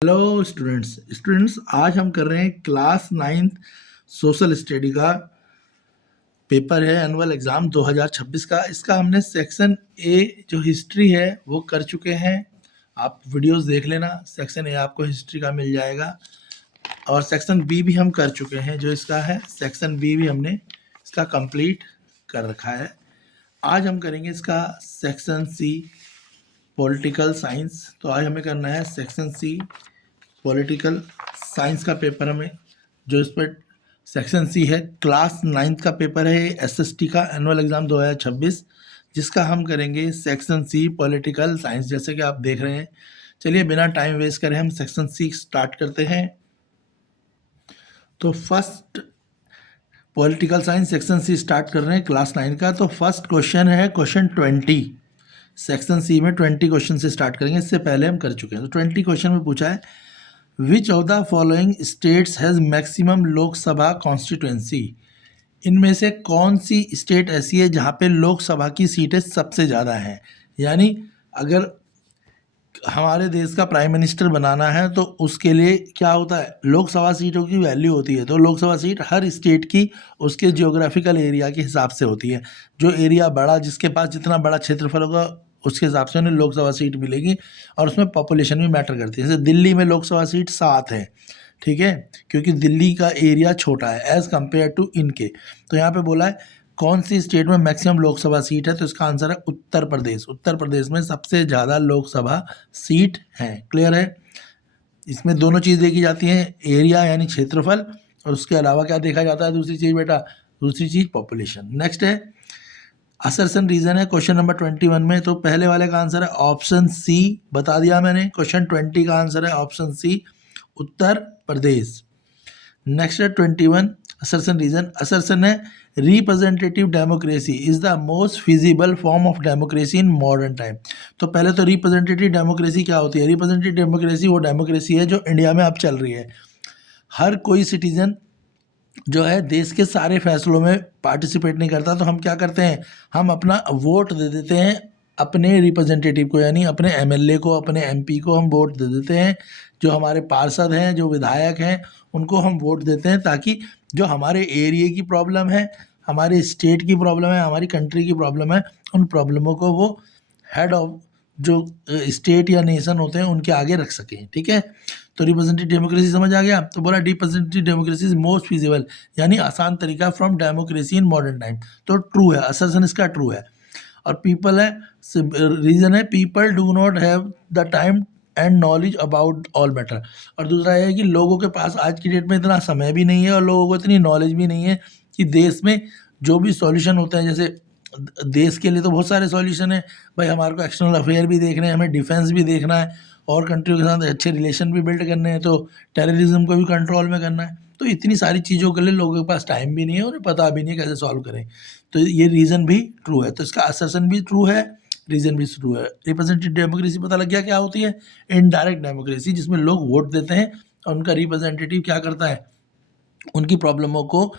Hello students आज हम कर रहे हैं क्लास नाइन्थ सोशल स्टडी का पेपर है एनुअल एग्ज़ाम 2026 का। इसका हमने सेक्शन ए जो हिस्ट्री है वो कर चुके हैं। आप वीडियोस देख लेना, सेक्शन ए आपको हिस्ट्री का मिल जाएगा। और सेक्शन बी भी हम कर चुके हैं, जो इसका है सेक्शन बी भी हमने इसका कंप्लीट कर रखा है। आज हम करेंगे इसका सेक्शन सी पॉलिटिकल साइंस। तो आज हमें करना है सेक्शन सी पॉलिटिकल साइंस का पेपर। हमें जो इस पर सेक्शन सी है, क्लास नाइन्थ का पेपर है, एसएसटी का एनुअल एग्ज़ाम 2026, जिसका हम करेंगे सेक्शन सी पॉलिटिकल साइंस, जैसे कि आप देख रहे हैं। चलिए बिना टाइम वेस्ट करें हम सेक्शन सी स्टार्ट करते हैं। तो first political science section C start कर रहे हैं क्लास 9 का। तो फर्स्ट क्वेश्चन है क्वेश्चन 20। सेक्शन सी में 20 क्वेश्चन से स्टार्ट करेंगे, इससे पहले हम कर चुके हैं। तो 20 क्वेश्चन में पूछा है, which of the following states has maximum Lok Sabha constituency. इनमें से कौन सी स्टेट ऐसी है जहाँ पे लोकसभा की सीटें सबसे ज़्यादा हैं। यानी अगर हमारे देश का प्राइम मिनिस्टर बनाना है तो उसके लिए क्या होता है, लोकसभा सीटों की वैल्यू होती है। तो लोकसभा सीट हर स्टेट की उसके जियोग्राफिकल एरिया के हिसाब से होती है। जो एरिया बड़ा, जिसके पास जितना बड़ा क्षेत्रफल होगा उसके हिसाब से उन्हें लोकसभा सीट मिलेगी। और उसमें पॉपुलेशन भी मैटर करती है। जैसे दिल्ली में लोकसभा सीट 7 है, ठीक है, क्योंकि दिल्ली का एरिया छोटा है एज़ कम्पेयर टू इनके। तो यहाँ पे बोला है कौन सी स्टेट में मैक्सिमम लोकसभा सीट है, तो इसका आंसर है उत्तर प्रदेश। उत्तर प्रदेश में सबसे ज़्यादा लोकसभा सीट हैं। क्लियर है। इसमें दोनों चीज़ देखी जाती हैं, एरिया यानी क्षेत्रफल, और उसके अलावा क्या देखा जाता है दूसरी चीज़ बेटा, दूसरी चीज़ पॉपुलेशन। नेक्स्ट है असर्शन रीजन है क्वेश्चन नंबर 21 में। तो पहले वाले का आंसर है ऑप्शन सी, बता दिया मैंने। क्वेश्चन 20 का आंसर है ऑप्शन सी, उत्तर प्रदेश। नेक्स्ट है 21 असर्शन रीजन। असर्शन है representative democracy is the most feasible form of democracy in modern time. तो पहले तो रिप्रेजेंटेटिव डेमोक्रेसी क्या होती है। रिप्रेजेंटेटिव डेमोक्रेसी वो डेमोक्रेसी है जो इंडिया में अब चल रही है। हर कोई सिटीजन जो है देश के सारे फैसलों में पार्टिसिपेट नहीं करता। तो हम क्या करते हैं, हम अपना वोट दे देते हैं अपने रिप्रेजेंटेटिव को, यानी अपने एमएलए को, अपने एमपी को हम वोट दे देते हैं। जो हमारे पार्षद हैं, जो विधायक हैं, उनको हम वोट देते हैं ताकि जो हमारे एरिया की प्रॉब्लम है, हमारे स्टेट की प्रॉब्लम है, हमारी कंट्री की प्रॉब्लम है, उन प्रॉब्लमों को वो हेड ऑफ जो स्टेट या नेशन होते हैं उनके आगे रख सकें। ठीक है। तो रिप्रेजेंटेटिव डेमोक्रेसी समझ आ गया। तो बोला representative democracy is most feasible, यानी आसान तरीका from democracy in modern time. तो ट्रू है, असर्शन इसका ट्रू है। और पीपल है, रीजन है people do not have the time and knowledge about all matter. और दूसरा है कि लोगों के पास आज की डेट में इतना समय भी नहीं है और लोगों को इतनी नॉलेज भी नहीं है कि देश में जो भी सॉल्यूशन होते हैं, जैसे देश के लिए तो बहुत सारे सॉल्यूशन है भाई। हमारे को एक्सटर्नल अफेयर भी देखने हैं, हमें डिफेंस भी देखना है, और कंट्रियों के साथ अच्छे रिलेशन भी बिल्ड करने हैं, तो टेररिज्म को भी कंट्रोल में करना है। तो इतनी सारी चीज़ों के लिए लोगों के पास टाइम भी नहीं है और पता भी नहीं है कैसे सॉल्व करें। तो ये रीज़न भी ट्रू है। तो इसका असर्शन भी ट्रू है, रीज़न भी ट्रू है। रिप्रेजेंटेटिव डेमोक्रेसी पता लग गया क्या होती है, इनडायरेक्ट डेमोक्रेसी, जिसमें लोग वोट देते हैं और उनका रिप्रेजेंटेटिव क्या करता है, उनकी प्रॉब्लमों को,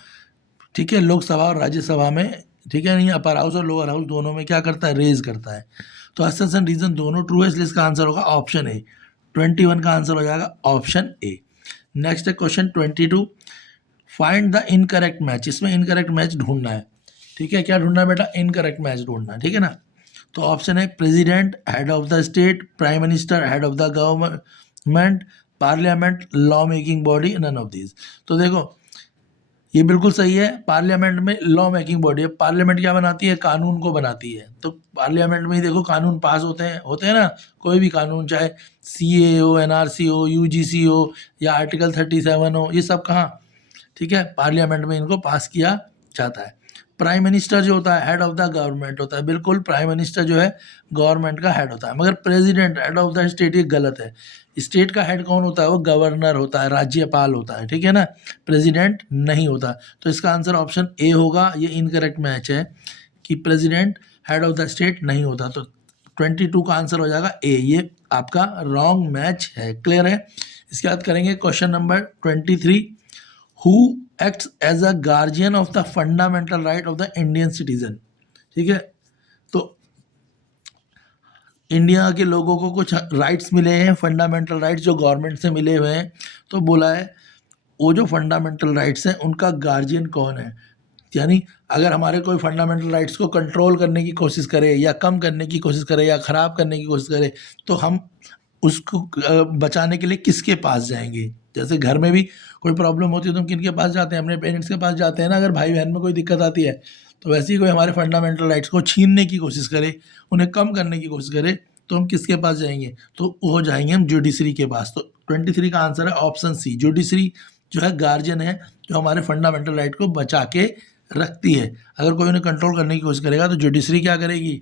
ठीक है, लोकसभा और राज्यसभा में, ठीक है, नहीं, अपर हाउस और लोअर हाउस दोनों में क्या करता है, रेज करता है। तो असर्शन रीजन दोनों ट्रू है, इसलिए इसका आंसर होगा ऑप्शन ए। 21 का आंसर हो जाएगा ऑप्शन ए। नेक्स्ट है question 22, find the incorrect match. इसमें इनकरेक्ट मैच ढूंढना है। ठीक है, क्या ढूंढना है बेटा, इनकरेक्ट मैच ढूंढना है। ठीक है ना। तो ऑप्शन है president, head of the state, prime minister, head of the government, parliament, law making body, none of these. तो देखो ये बिल्कुल सही है। पार्लियामेंट में लॉ मेकिंग बॉडी है। पार्लियामेंट क्या बनाती है, कानून को बनाती है। तो पार्लियामेंट में ही देखो कानून पास होते हैं ना। कोई भी कानून, चाहे सीए हो, एनआरसी हो, यूजीसी हो, या आर्टिकल 37 हो, ये सब कहाँ, ठीक है, पार्लियामेंट में इनको पास किया जाता है। प्राइम मिनिस्टर जो होता है हेड ऑफ द गवर्नमेंट होता है। बिल्कुल, प्राइम मिनिस्टर जो है गवर्नमेंट का हेड होता है। मगर president head of the state, ये गलत है। स्टेट का हेड कौन होता है, वो गवर्नर होता है, राज्यपाल होता है। ठीक है ना, प्रेसिडेंट नहीं होता। तो इसका आंसर ऑप्शन ए होगा। ये इनकरेक्ट मैच है कि president head of the state नहीं होता। तो 22 का आंसर हो जाएगा ए। ये आपका रॉन्ग मैच है। क्लियर है। इसके बाद करेंगे question number 23, who acts as a guardian of the fundamental right of the Indian citizen. ठीक है। तो इंडिया के लोगों को कुछ राइट्स मिले हैं, फंडामेंटल राइट्स जो गवर्नमेंट से मिले हुए हैं। तो बोला है वो जो फंडामेंटल राइट्स हैं उनका गार्जियन कौन है, यानी अगर हमारे कोई फंडामेंटल राइट्स को कंट्रोल करने की कोशिश करे या कम करने की कोशिश करे या ख़राब करने की कोशिश करे तो हम उसको बचाने के लिए किसके पास जाएंगे। जैसे घर में भी कोई प्रॉब्लम होती है तो हम किन के पास जाते हैं, अपने पेरेंट्स के पास जाते हैं ना, अगर भाई बहन में कोई दिक्कत आती है। तो वैसे ही कोई हमारे फंडामेंटल राइट्स को छीनने की कोशिश करे, उन्हें कम करने की कोशिश करे, तो हम किसके पास जाएंगे, तो वो जाएंगे हम जुडिशरी के पास। तो 23 का आंसर है ऑप्शन सी, जुडिशरी जो है गार्जियन है जो हमारे फंडामेंटल राइट को बचा के रखती है। अगर कोई उन्हें कंट्रोल करने की कोशिश करेगा तो जुडिशरी क्या करेगी,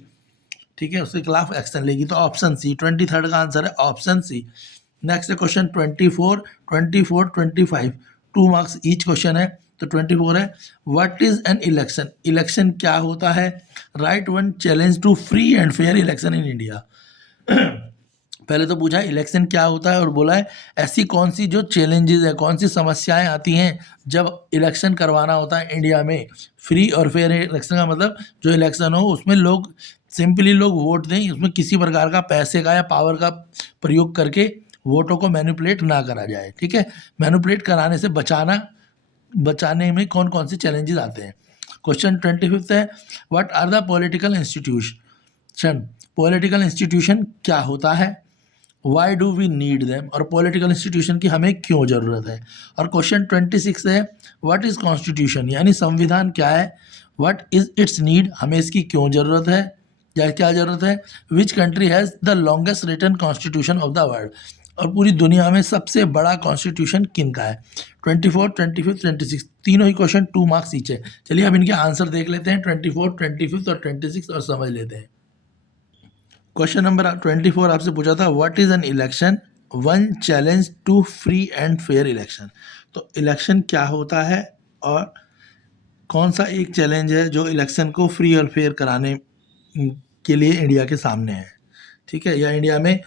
ठीक है, उसके खिलाफ एक्शन लेगी। तो ऑप्शन सी, 23 का आंसर है option C. Next question 24, 24, 25, 2 marks each question है। तो 24 है, what is an election, election क्या होता है। Right one challenge to free and fair election in India. पहले तो पूछा इलेक्शन क्या होता है और बोला है ऐसी कौन सी जो चैलेंजेस है, कौन सी समस्याएं आती हैं जब इलेक्शन करवाना होता है इंडिया में। फ्री और फेयर इलेक्शन का मतलब जो इलेक्शन हो उसमें लोग सिंपली लोग वोट दें, उसमें किसी प्रकार का पैसे का या पावर का प्रयोग करके वोटों को मैनिपुलेट ना करा जाए। ठीक है, मैनिपुलेट कराने से बचाने में कौन कौन से चैलेंजेस आते हैं। क्वेश्चन 25 है, what are the political institution, political institution क्या होता है, why do we need them, और पॉलिटिकल इंस्टीट्यूशन की हमें क्यों ज़रूरत है। और क्वेश्चन 26 है, व्हाट इज़ कॉन्स्टिट्यूशन, यानी संविधान क्या है, व्हाट इज़ इट्स नीड, हमें इसकी क्यों ज़रूरत है या क्या ज़रूरत है। Which country has the longest written constitution of the world, और पूरी दुनिया में सबसे बड़ा कॉन्स्टिट्यूशन किन का है। 24, 25, 26 तीनों ही क्वेश्चन 2 मार्क्स ईच है। चलिए अब इनके आंसर देख लेते हैं 24, 25 और 26 और समझ लेते हैं। क्वेश्चन नंबर 24 आपसे पूछा था, what is an election, one challenge to free and fair election. तो इलेक्शन क्या होता है और कौन सा एक चैलेंज है जो इलेक्शन को फ्री और फेयर कराने के लिए इंडिया के सामने है। ठीक है, या इंडिया में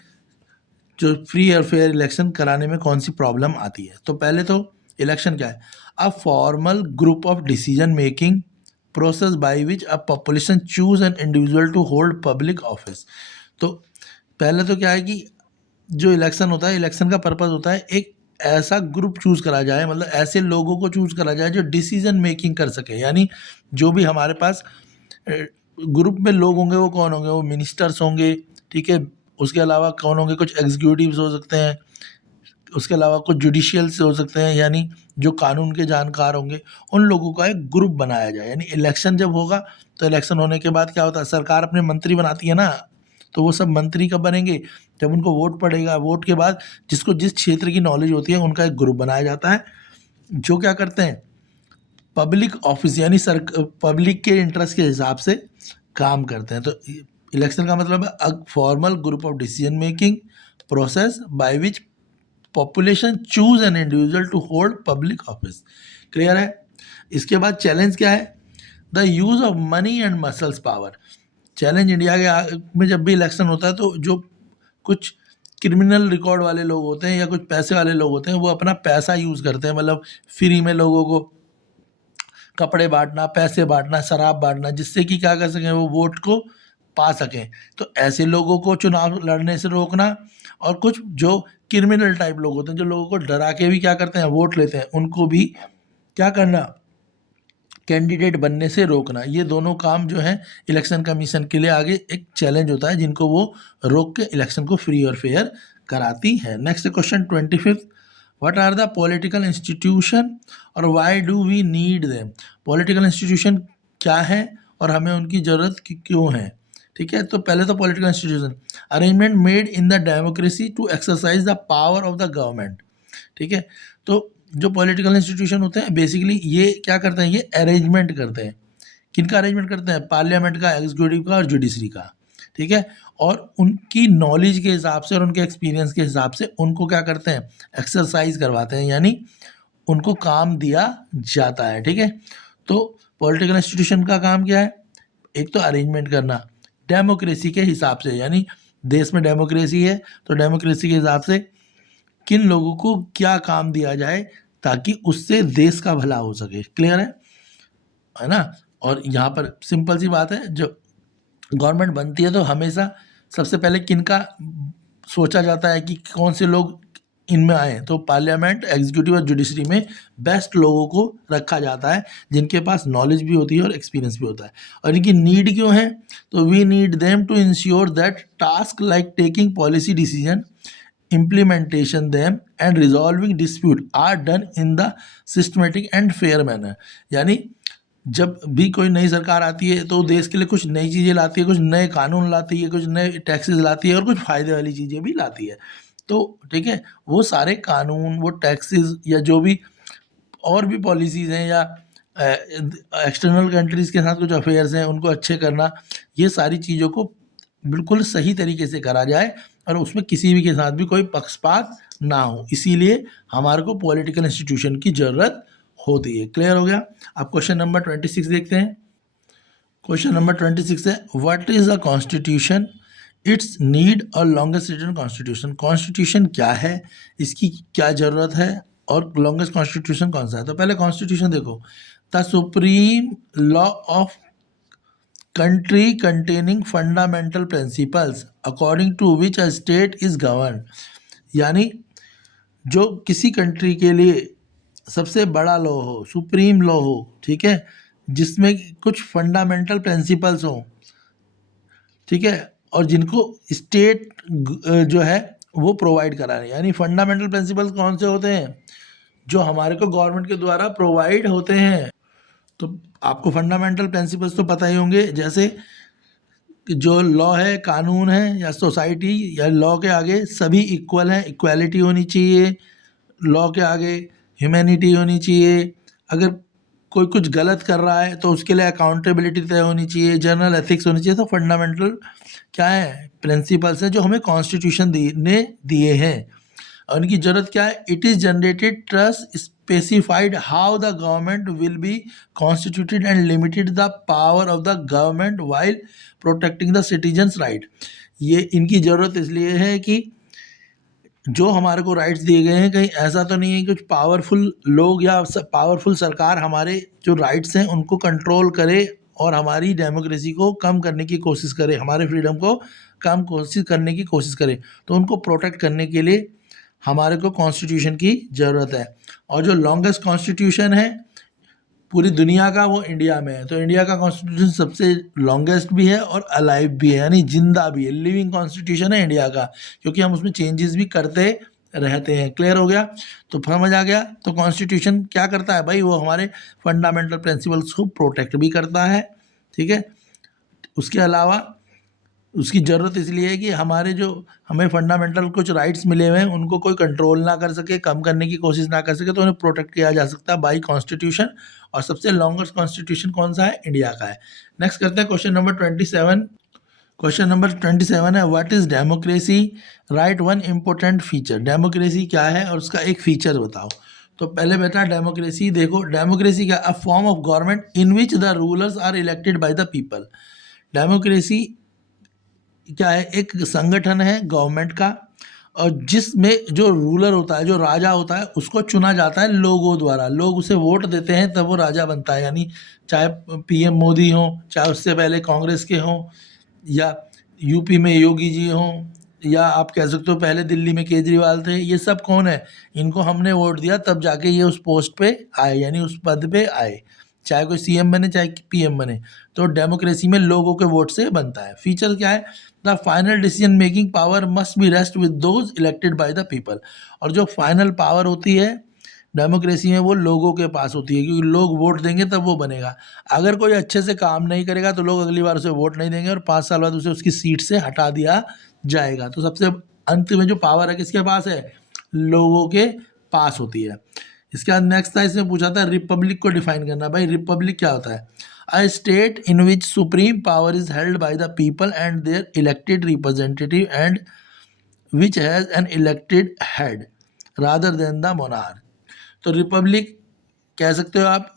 जो फ्री और फेयर इलेक्शन कराने में कौन सी प्रॉब्लम आती है। तो पहले तो इलेक्शन क्या है, a formal group of decision making process by which a population choose an individual to hold public office. तो पहले तो क्या है कि जो इलेक्शन होता है, इलेक्शन का पर्पज़ होता है एक ऐसा ग्रुप चूज़ करा जाए, मतलब ऐसे लोगों को चूज़ करा जाए जो डिसीजन मेकिंग कर सके। यानी जो भी हमारे पास ग्रुप में लोग होंगे वो कौन होंगे, वो मिनिस्टर्स होंगे, ठीक है, उसके अलावा कौन होंगे, कुछ एग्जीक्यूटिव्स हो सकते हैं, उसके अलावा कुछ जुडिशियल से हो सकते हैं, यानी जो कानून के जानकार होंगे, उन लोगों का एक ग्रुप बनाया जाए। यानी इलेक्शन जब होगा तो इलेक्शन होने के बाद क्या होता है, सरकार अपने मंत्री बनाती है ना, तो वो सब मंत्री कब बनेंगे, जब उनको वोट पड़ेगा। वोट के बाद जिसको जिस क्षेत्र की नॉलेज होती है उनका एक ग्रुप बनाया जाता है जो क्या करते हैं, पब्लिक ऑफिस यानी पब्लिक के इंटरेस्ट के हिसाब से काम करते हैं। तो इलेक्शन का मतलब है a formal group of decision making process by which population choose an individual to hold public office. Clear है। इसके बाद चैलेंज क्या है, the use of money and muscles power. Challenge India के में जब भी इलेक्शन होता है तो जो कुछ क्रिमिनल रिकॉर्ड वाले लोग होते हैं या कुछ पैसे वाले लोग होते हैं वो अपना पैसा यूज़ करते हैं, मतलब फ्री में लोगों को कपड़े बांटना, पैसे बांटना, शराब बांटना, जिससे कि क्या कर सकें, वो वोट को पा सकें। तो ऐसे लोगों को चुनाव लड़ने से रोकना, और कुछ जो क्रिमिनल टाइप लोग होते हैं जो लोगों को डरा के भी क्या करते हैं, वोट लेते हैं, उनको भी क्या करना, कैंडिडेट बनने से रोकना। ये दोनों काम जो है इलेक्शन कमीशन के लिए आगे एक चैलेंज होता है जिनको वो रोक के इलेक्शन को फ्री और फेयर कराती है। Next question 25, what are the political institution और why do we need them. Political institution क्या है और हमें उनकी ज़रूरत क्यों है। ठीक है, तो पहले तो political institution, arrangement made in the democracy to exercise the power of the government. ठीक है, तो जो पॉलिटिकल इंस्टीट्यूशन होते हैं बेसिकली ये क्या करते हैं, ये अरेंजमेंट करते हैं। किनका अरेंजमेंट करते हैं, पार्लियामेंट का, एग्जीक्यूटिव का और जुडिशरी का। ठीक है, और उनकी नॉलेज के हिसाब से और उनके एक्सपीरियंस के हिसाब से उनको क्या करते हैं, एक्सरसाइज करवाते हैं, यानी उनको काम दिया जाता है। ठीक है, तो पॉलिटिकल इंस्टीट्यूशन का काम क्या है, एक तो अरेंजमेंट करना डेमोक्रेसी के हिसाब से, यानी देश में डेमोक्रेसी है तो डेमोक्रेसी के हिसाब से किन लोगों को क्या काम दिया जाए ताकि उससे देश का भला हो सके। क्लियर है ना। और यहाँ पर सिंपल सी बात है, जो गवर्नमेंट बनती है तो हमेशा सबसे पहले किनका सोचा जाता है कि कौन से लोग इनमें आए, तो पार्लियामेंट, एग्जीक्यूटिव और जुडिशरी में बेस्ट लोगों को रखा जाता है जिनके पास नॉलेज भी होती है और एक्सपीरियंस भी होता है। और इनकी नीड क्यों है, तो we need them to ensure that task like taking policy decision, implementation them and resolving dispute are done in the systematic and fair manner। यानी जब भी कोई नई सरकार आती है तो देश के लिए कुछ नई चीज़ें लाती है, कुछ नए कानून लाती है, कुछ नए टैक्सेस लाती है और कुछ फ़ायदे वाली चीज़ें भी लाती है। तो ठीक है, वो सारे कानून, वो टैक्सेस या जो भी और भी पॉलिसीज़ हैं या एक्सटर्नल कंट्रीज़ के साथ कुछ अफेयर्स हैं उनको अच्छे करना, ये सारी चीज़ों को बिल्कुल सही तरीके से करा जाए और उसमें किसी भी के साथ भी कोई पक्षपात ना हो, इसीलिए हमारे को पॉलिटिकल इंस्टीट्यूशन की ज़रूरत होती है। क्लियर हो गया। अब क्वेश्चन नंबर 26 देखते हैं। क्वेश्चन नंबर 26 है, what is a constitution, it's need और लॉन्गेस्ट रिटन कॉन्स्टिट्यूशन। कॉन्स्टिट्यूशन क्या है, इसकी क्या ज़रूरत है और लॉन्गेस्ट कॉन्स्टिट्यूशन कौन सा है। तो पहले कॉन्स्टिट्यूशन देखो, the supreme law of country containing fundamental principles according to which a state is governed। यानी जो किसी कंट्री के लिए सबसे बड़ा लॉ हो, सुप्रीम लॉ हो, ठीक है, जिसमें कुछ फंडामेंटल प्रिंसिपल्स हों, ठीक है, और जिनको स्टेट जो है वो प्रोवाइड करा रहे हैं। यानी फंडामेंटल प्रिंसिपल्स कौन से होते हैं, जो हमारे को गवर्नमेंट के द्वारा प्रोवाइड होते हैं। तो आपको फंडामेंटल प्रिंसिपल्स तो पता ही होंगे, जैसे जो लॉ है, कानून है या सोसाइटी या लॉ के आगे सभी इक्वल हैं, इक्वालिटी होनी चाहिए, लॉ के आगे ह्यूमैनिटी होनी चाहिए, अगर कोई कुछ गलत कर रहा है तो उसके लिए अकाउंटेबिलिटी तय होनी चाहिए, जनरल एथिक्स होनी चाहिए। तो फंडामेंटल क्या है, प्रिंसिपल्स हैं जो हमें कॉन्स्टिट्यूशन ने दिए हैं। और उनकी ज़रूरत क्या है, it is generated trust specified how the government will be constituted and limited the power of the government while protecting the citizens right. ये इनकी ज़रूरत इसलिए है कि जो हमारे को राइट्स दिए गए हैं, कहीं ऐसा तो नहीं है कि कुछ पावरफुल लोग या पावरफुल सरकार हमारे जो राइट्स हैं उनको कंट्रोल करे और हमारी डेमोक्रेसी को कम करने की कोशिश करे, हमारे फ्रीडम को कम करने की कोशिश करे। तो उनको प्रोटेक्ट करने के लिए हमारे को कॉन्स्टिट्यूशन की ज़रूरत है। और जो लॉन्गेस्ट कॉन्स्टिट्यूशन है पूरी दुनिया का, वो इंडिया में है। तो इंडिया का कॉन्स्टिट्यूशन सबसे लॉन्गेस्ट भी है और अलाइव भी है, यानी जिंदा भी है, लिविंग कॉन्स्टिट्यूशन है इंडिया का, क्योंकि हम उसमें चेंजेस भी करते रहते हैं। क्लियर हो गया, तो समझ आ गया। तो कॉन्स्टिट्यूशन क्या करता है भाई, वो हमारे फंडामेंटल प्रिंसिपल्स को प्रोटेक्ट भी करता है, ठीक है। उसके अलावा उसकी ज़रूरत इसलिए है कि हमारे जो हमें फंडामेंटल कुछ राइट्स मिले हुए हैं उनको कोई कंट्रोल ना कर सके, कम करने की कोशिश ना कर सके, तो उन्हें प्रोटेक्ट किया जा सकता है बाई कॉन्स्टिट्यूशन। और सबसे लॉन्गेस्ट कॉन्स्टिट्यूशन कौन सा है, इंडिया का है। नेक्स्ट करते हैं क्वेश्चन नंबर 27। क्वेश्चन नंबर 27 है, what is democracy, right one important feature. Democracy क्या है और उसका एक फीचर बताओ। तो पहले बेटा डेमोक्रेसी देखो, डेमोक्रेसी क्या, a form of government in which the rulers are elected by the people. Democracy क्या है, एक संगठन है गवर्नमेंट का, और जिसमें जो रूलर होता है, जो राजा होता है, उसको चुना जाता है लोगों द्वारा। लोग उसे वोट देते हैं तब वो राजा बनता है। यानी चाहे पीएम मोदी हों, चाहे उससे पहले कांग्रेस के हों, या यूपी में योगी जी हों, या आप कह सकते हो पहले दिल्ली में केजरीवाल थे, ये सब कौन है, इनको हमने वोट दिया तब जाके ये उस पोस्ट पे आए, यानी उस पद पे आए, चाहे कोई सीएम बने चाहे पीएम बने। तो डेमोक्रेसी में लोगों के वोट से बनता है। फीचर क्या है, the final decision making power must be rest with those elected by the people. और जो फाइनल पावर होती है डेमोक्रेसी में वो लोगों के पास होती है, क्योंकि लोग वोट देंगे तब वो बनेगा। अगर कोई अच्छे से काम नहीं करेगा तो लोग अगली बार उसे वोट नहीं देंगे और 5 साल बाद उसे उसकी सीट से हटा दिया जाएगा। तो सबसे अंत में जो पावर है किसके पास है, लोगों के पास होती है। इसके बाद नेक्स्ट था, इसमें पूछा था रिपब्लिक को डिफाइन करना। भाई रिपब्लिक क्या होता है, a state in which supreme power is held by the people and their elected representative and which has an elected head rather than the monarch। तो रिपब्लिक कह सकते हो आप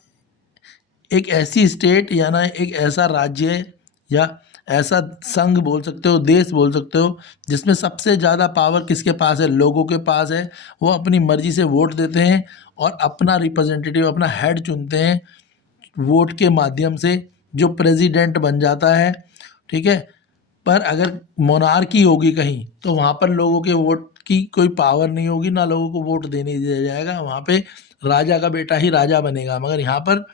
एक ऐसी स्टेट या ना एक ऐसा राज्य या ऐसा संघ बोल सकते हो, देश बोल सकते हो, जिसमें सबसे ज़्यादा पावर किसके पास है, लोगों के पास है। वो अपनी मर्जी से वोट देते हैं और अपना रिप्रेजेंटेटिव, अपना हेड चुनते हैं वोट के माध्यम से, जो प्रेसिडेंट बन जाता है, ठीक है। पर अगर मोनार्की होगी कहीं तो वहाँ पर लोगों के वोट की कोई पावर नहीं होगी, ना लोगों को वोट देने दिया जाएगा, वहाँ पे राजा का बेटा ही राजा बनेगा। मगर यहाँ पर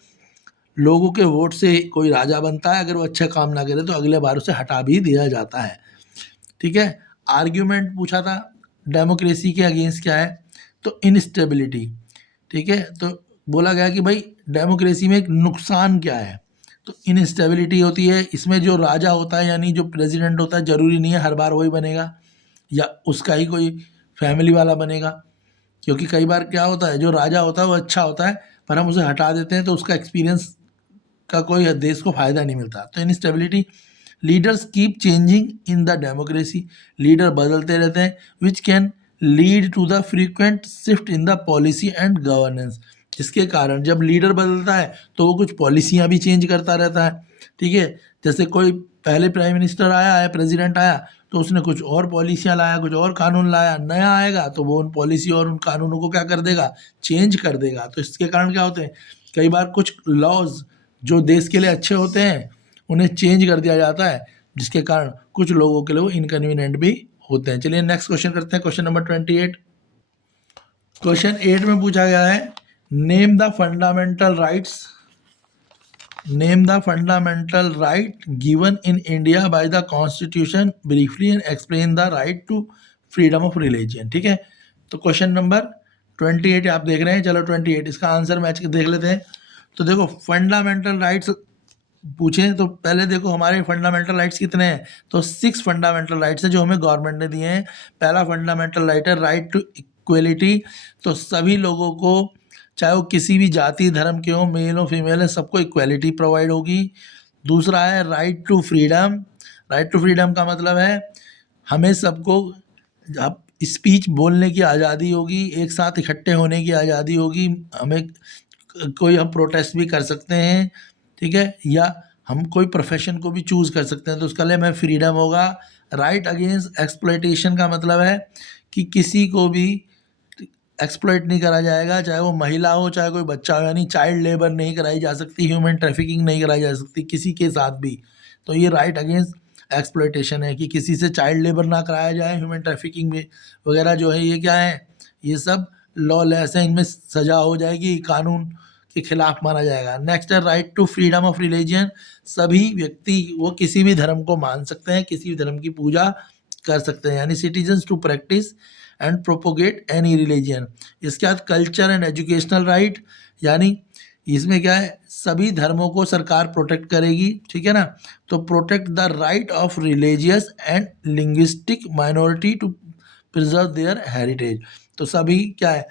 लोगों के वोट से कोई राजा बनता है, अगर वो अच्छा काम ना करे तो अगले बार उसे हटा भी दिया जाता है। ठीक है, आर्ग्यूमेंट पूछा था डेमोक्रेसी के अगेंस्ट क्या है, तो इनस्टेबिलिटी। ठीक है, तो बोला गया कि भाई डेमोक्रेसी में एक नुकसान क्या है, तो इनस्टेबिलिटी होती है। इसमें जो राजा होता है यानी जो प्रेसिडेंट होता है, ज़रूरी नहीं है हर बार वही बनेगा या उसका ही कोई फैमिली वाला बनेगा, क्योंकि कई बार क्या होता है जो राजा होता है वो अच्छा होता है पर हम उसे हटा देते हैं तो उसका एक्सपीरियंस का कोई देश को फ़ायदा नहीं मिलता। तो instability, leaders keep changing in the democracy, leader बदलते रहते हैं, which can lead to the frequent shift in the policy and governance, जिसके कारण जब लीडर बदलता है तो वो कुछ पॉलिसियाँ भी चेंज करता रहता है। ठीक है, जैसे कोई पहले प्राइम मिनिस्टर आया है, प्रेसिडेंट आया तो उसने कुछ और पॉलिसियाँ लाया, कुछ और कानून लाया, नया आएगा तो वो उन पॉलिसी और उन कानूनों को क्या कर देगा, चेंज कर देगा। तो इसके कारण क्या होते हैं, कई बार कुछ लॉज जो देश के लिए अच्छे होते हैं उन्हें चेंज कर दिया जाता है, जिसके कारण कुछ लोगों के लिए वो इनकन्वीनियंट भी होते हैं। चलिए नेक्स्ट क्वेश्चन करते हैं, क्वेश्चन नंबर 28। क्वेश्चन 8 में पूछा गया है, name the fundamental rights, name the fundamental right given in India by the constitution briefly and explain the right to freedom of religion. ठीक है, तो क्वेश्चन नंबर 28 आप देख रहे हैं। चलो 28 इसका आंसर मैच देख लेते हैं। तो देखो फंडामेंटल राइट्स पूछें तो पहले देखो हमारे फंडामेंटल राइट्स कितने हैं, तो 6 फंडामेंटल राइट्स हैं जो हमें गवर्नमेंट ने दिए हैं। पहला फंडामेंटल राइट है राइट टू इक्वलिटी, तो सभी लोगों को चाहे वो किसी भी जाति धर्म के हो, मेल हो फीमेल है, सबको इक्वलिटी प्रोवाइड होगी। दूसरा है right to freedom, right to freedom का मतलब है हमें सबको अब स्पीच बोलने की आज़ादी होगी, एक साथ इकट्ठे होने की आज़ादी होगी, हमें कोई हम प्रोटेस्ट भी कर सकते हैं। ठीक है, या हम कोई प्रोफेशन को भी चूज़ कर सकते हैं तो उसका लिए हमें फ्रीडम होगा। राइट अगेंस्ट एक्सप्लॉयटेशन का मतलब है कि किसी को भी एक्सप्लॉइट नहीं करा जाएगा, चाहे वो महिला हो चाहे कोई बच्चा हो, यानी चाइल्ड लेबर नहीं कराई जा सकती, ह्यूमन ट्रैफिकिंग नहीं कराई जा सकती किसी के साथ भी। तो ये राइट अगेंस्ट एक्सप्लॉयटेशन है कि किसी से चाइल्ड लेबर ना कराया जाए, ह्यूमन ट्रैफिकिंग में वगैरह जो है ये क्या है, ये सब लॉलेस है, इनमें सज़ा हो जाएगी, कानून के खिलाफ माना जाएगा। नेक्स्ट है right to freedom of religion, सभी व्यक्ति वो किसी भी धर्म को मान सकते हैं, किसी भी धर्म की पूजा कर सकते हैं, यानी citizens to practice and propagate any religion. इसके बाद कल्चर एंड एजुकेशनल राइट, यानी इसमें क्या है सभी धर्मों को सरकार प्रोटेक्ट करेगी। ठीक है ना, तो protect the right of religious and linguistic minority to preserve their heritage. तो सभी क्या है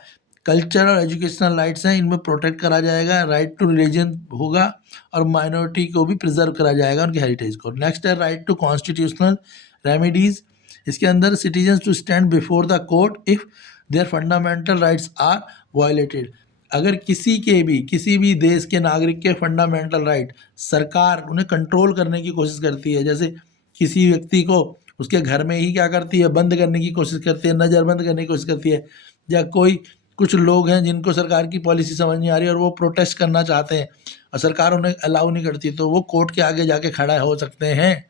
कल्चर और एजुकेशनल राइट्स हैं, इनमें प्रोटेक्ट करा जाएगा, राइट टू रिलीजन होगा और माइनॉरिटी को भी प्रिजर्व करा जाएगा उनके हेरिटेज को। नेक्स्ट है राइट टू कॉन्स्टिट्यूशनल रेमेडीज, इसके अंदर citizens to stand before the court if their fundamental rights are violated. अगर किसी भी देश के नागरिक के फंडामेंटल राइट सरकार उन्हें कंट्रोल करने की कोशिश करती है, जैसे किसी व्यक्ति को उसके घर में ही क्या करती है बंद करने की कोशिश करती है, नज़रबंद करने की कोशिश करती है, या कोई कुछ लोग हैं जिनको सरकार की पॉलिसी समझ नहीं आ रही और वो प्रोटेस्ट करना चाहते हैं और सरकार उन्हें अलाउ नहीं करती, तो वो कोर्ट के आगे जाके खड़ा हो सकते हैं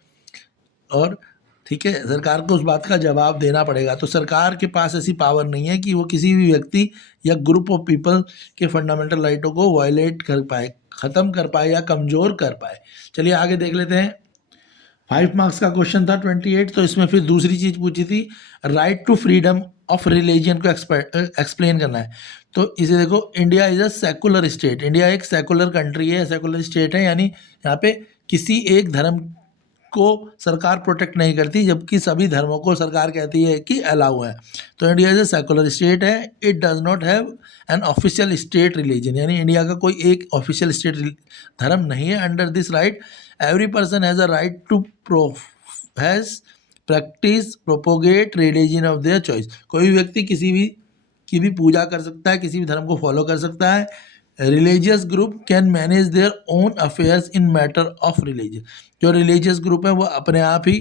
और ठीक है सरकार को उस बात का जवाब देना पड़ेगा। तो सरकार के पास ऐसी पावर नहीं है कि वो किसी भी व्यक्ति या ग्रुप ऑफ पीपल के फंडामेंटल राइटों को वायलेट कर पाए, ख़त्म कर पाए या कमज़ोर कर पाए। चलिए आगे देख लेते हैं। 5 मार्क्स का क्वेश्चन था 28, तो इसमें फिर दूसरी चीज़ पूछी थी right to freedom of religion को एक्सप्लेन करना है। तो इसे देखो, India is a secular state, India एक सेकुलर कंट्री है, सेकुलर स्टेट है, यानी यहाँ पे किसी एक धर्म को सरकार प्रोटेक्ट नहीं करती, जबकि सभी धर्मों को सरकार कहती है कि अलाउ है। तो India is a secular state है, it does not have an official state religion, यानी इंडिया का कोई एक ऑफिशियल स्टेट धर्म नहीं है। Under this right every person has a right to profess practice propagate religion of their choice. कोई भी व्यक्ति किसी भी की भी पूजा कर सकता है, किसी भी धर्म को फॉलो कर सकता है। Religious group can manage their own affairs in matter of religion, जो रिलीजियस ग्रुप है वो अपने आप ही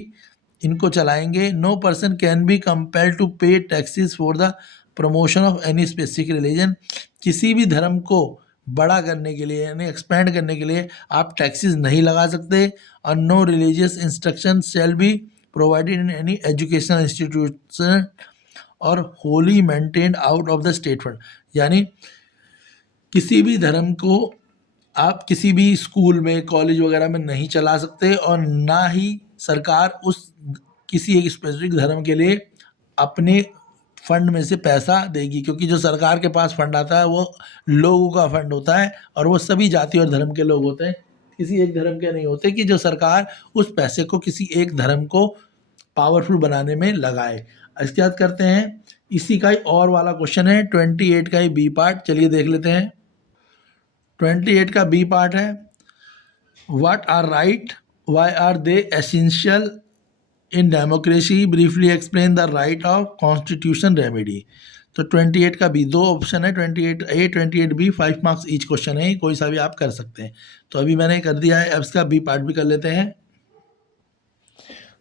इनको चलाएंगे। No person can be compelled to pay taxes for the promotion of any specific religion, किसी भी धर्म को बड़ा करने के लिए यानी एक्सपेंड करने के लिए आप टैक्सेस नहीं लगा सकते। और no religious instruction shall be provided in any educational institution और wholly maintained out of the state fund. यानी किसी भी धर्म को आप किसी भी स्कूल में, कॉलेज वगैरह में नहीं चला सकते, और ना ही सरकार उस किसी एक स्पेसिफिक धर्म के लिए अपने फंड में से पैसा देगी, क्योंकि जो सरकार के पास फंड आता है वो लोगों का फंड होता है, और वो सभी जाति और धर्म के लोग होते हैं, किसी एक धर्म के नहीं होते, कि जो सरकार उस पैसे को किसी एक धर्म को पावरफुल बनाने में लगाए। इसके बाद करते हैं, इसी का ही और वाला क्वेश्चन है 28 का ही बी पार्ट, चलिए देख लेते हैं। 28 का बी पार्ट है, what are right, why are they essential in democracy, briefly explain the right of constitution remedy. तो 28 का बी, दो ऑप्शन है, 28A 28B, 5 marks each question है, कोई सा भी आप कर सकते हैं। तो अभी मैंने कर दिया है, अब इसका बी पार्ट भी कर लेते हैं।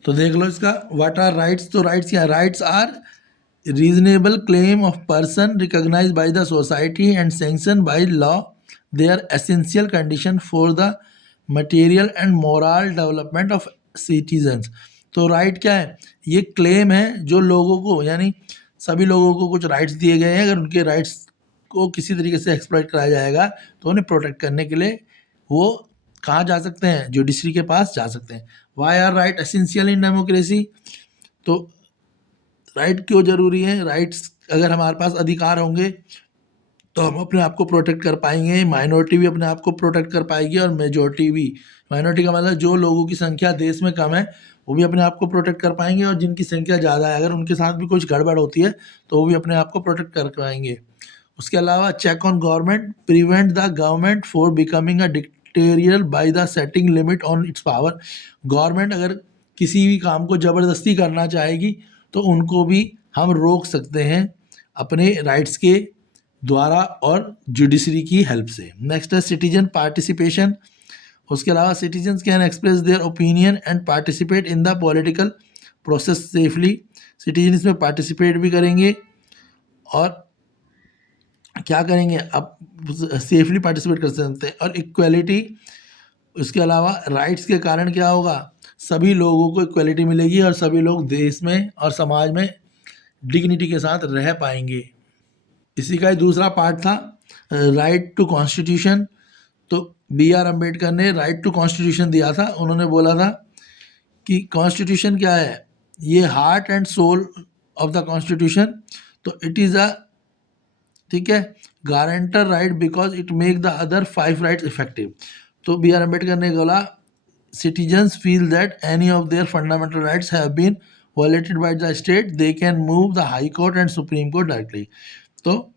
तो देख लो इसका, व्हाट आर राइट्स, तो राइट्स क्या, rights are reasonable claim of person recognized by the society and sanction by law, they are essential condition for the material and moral development of citizens. तो राइट क्या है, ये claim है जो लोगों को, यानी सभी लोगों को कुछ राइट्स दिए गए हैं, अगर उनके राइट्स को किसी तरीके से एक्सप्लॉइट कराया जाएगा तो उन्हें प्रोटेक्ट करने के लिए वो कहाँ जा सकते हैं, जुडिशरी के पास जा सकते हैं। Why are right essential in democracy, तो राइट क्यों जरूरी है, राइट्स अगर हमारे पास अधिकार होंगे तो हम अपने आप को प्रोटेक्ट कर पाएंगे, माइनॉरिटी भी अपने आप को प्रोटेक्ट कर पाएगी, और मेजॉरिटी भी, माइनॉरिटी का मतलब जो लोगों की संख्या देश में कम है वो भी अपने आप को प्रोटेक्ट कर पाएंगे, और जिनकी संख्या ज़्यादा है अगर उनके साथ भी कुछ गड़बड़ होती है तो वो भी अपने आप को प्रोटेक्ट कर पाएंगे। उसके अलावा check on government, prevent the government for becoming a dictatorial by the setting limit on its power. Government अगर किसी भी काम को ज़बरदस्ती करना चाहेगी तो उनको भी हम रोक सकते हैं अपने राइट्स के द्वारा और जुडिशरी की हेल्प से। नेक्स्ट है सिटीजन पार्टिसिपेशन। उसके अलावा citizens can express their opinion and participate in the political process safely. Citizen इसमें पार्टिसिपेट भी करेंगे और क्या करेंगे, अब सेफली पार्टिसिपेट कर सकते हैं। और इक्वलिटी, उसके अलावा राइट्स के कारण क्या होगा, सभी लोगों को इक्वलिटी मिलेगी और सभी लोग देश में और समाज में डिग्निटी के साथ रह पाएंगे। इसी का ही दूसरा पार्ट था राइट टू कॉन्स्टिट्यूशन। तो B.R. अम्बेडकर ने राइट टू कॉन्स्टिट्यूशन दिया था। उन्होंने बोला था कि कॉन्स्टिट्यूशन क्या है, ये heart and soul of the constitution, तो इट इज़ अ, ठीक है, guarantor right because it make the other 5 rights effective. तो B.R. अम्बेडकर ने बोला citizens feel that any of their fundamental rights have been violated by the state, they can move the high court and supreme court directly. तो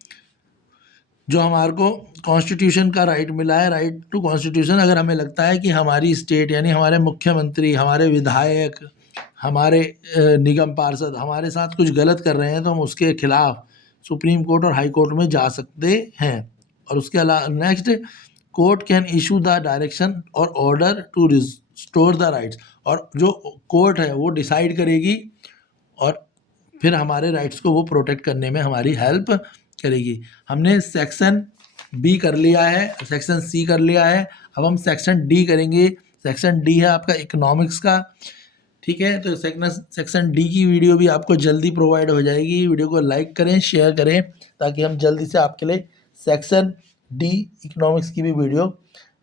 जो हमारे को constitution का right मिला है, राइट टू कॉन्स्टिट्यूशन, अगर हमें लगता है कि हमारी स्टेट यानी हमारे मुख्यमंत्री, हमारे विधायक, हमारे निगम पार्षद हमारे साथ कुछ गलत कर रहे हैं तो हम उसके खिलाफ सुप्रीम कोर्ट और हाई कोर्ट में जा सकते हैं। और उसके अलावा next, court can issue the direction और order to restore the rights. और जो कोर्ट है वो डिसाइड करेगी और फिर हमारे राइट्स को वो प्रोटेक्ट करने में हमारी हेल्प करेगी। हमने सेक्शन बी कर लिया है, सेक्शन सी कर लिया है, अब हम सेक्शन डी करेंगे। सेक्शन डी है आपका इकोनॉमिक्स का, ठीक है। तो सेक्शन डी की वीडियो भी आपको जल्दी प्रोवाइड हो जाएगी। वीडियो को लाइक करें, शेयर करें, ताकि हम जल्दी से आपके लिए सेक्शन डी इकोनॉमिक्स की भी वीडियो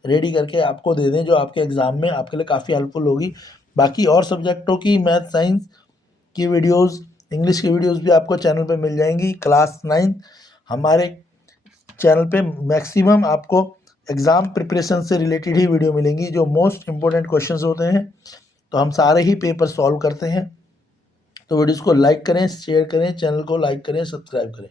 रेडी करके आपको दे दें, जो आपके एग्ज़ाम में आपके लिए काफ़ी हेल्पफुल होगी। बाकी और सब्जेक्टों की, मैथ साइंस की वीडियोज़, इंग्लिश की वीडियोज़ भी आपको चैनल पर मिल जाएंगी। क्लास 9 हमारे चैनल पे मैक्सिमम आपको एग्ज़ाम प्रिपरेशन से रिलेटेड ही वीडियो मिलेंगी, जो मोस्ट इम्पोर्टेंट क्वेश्चंस होते हैं। तो हम सारे ही पेपर सॉल्व करते हैं। तो वीडियोज़ को लाइक करें, शेयर करें, चैनल को लाइक करें, सब्सक्राइब करें।